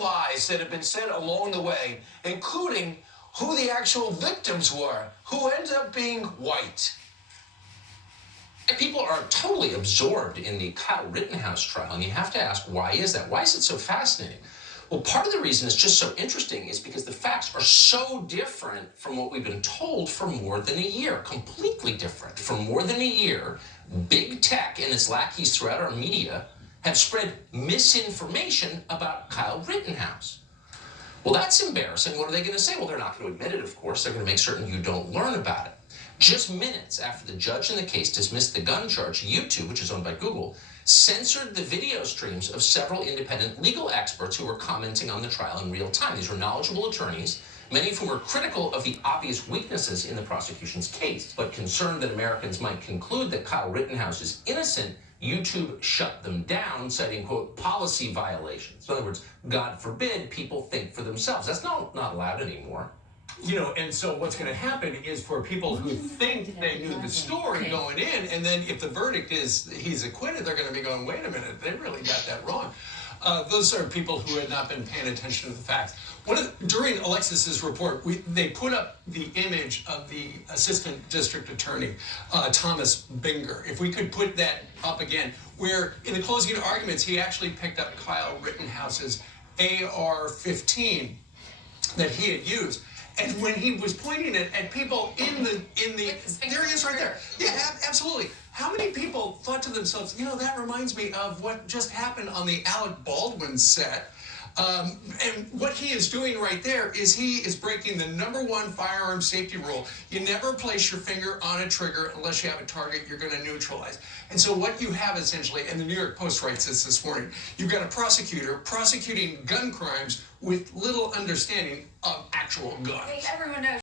lies that have been said along the way, including who the actual victims were, who ended up being white. People are totally absorbed in the Kyle Rittenhouse trial, and you have to ask, why is that? Why is it so fascinating? Well, part of the reason it's just so interesting is because the facts are so different from what we've been told for more than a year. Completely different. For more than a year, big tech and its lackeys throughout our media have spread misinformation about Kyle Rittenhouse. Well, that's embarrassing. What are they going to say? Well, they're not going to admit it, of course. They're going to make certain you don't learn about it. Just minutes after the judge in the case dismissed the gun charge, YouTube, which is owned by Google, censored the video streams of several independent legal experts who were commenting on the trial in real time. These were knowledgeable attorneys, many of whom were critical of the obvious weaknesses in the prosecution's case. But concerned that Americans might conclude that Kyle Rittenhouse is innocent, YouTube shut them down, citing, quote, policy violations. In other words, God forbid people think for themselves. That's not allowed anymore. You know, and so what's going to happen is for people who think they knew the story going in, and then if the verdict is he's acquitted, they're going to be going, wait a minute, they really got that wrong. Those are people who had not been paying attention to the facts. During Alexis's report, they put up the image of the assistant district attorney, Thomas Binger. If we could put that up again, where in the closing arguments, he actually picked up Kyle Rittenhouse's AR-15 that he had used. And when he was pointing it at people in the there he is right there. Yeah, absolutely. How many people thought to themselves, you know, that reminds me of what just happened on the Alec Baldwin set. And what he is doing right there is he is breaking the #1 firearm safety rule. You never place your finger on a trigger unless you have a target you're going to neutralize. And so what you have essentially, and the New York Post writes this morning, you've got a prosecutor prosecuting gun crimes with little understanding of actual guns. Everyone knows.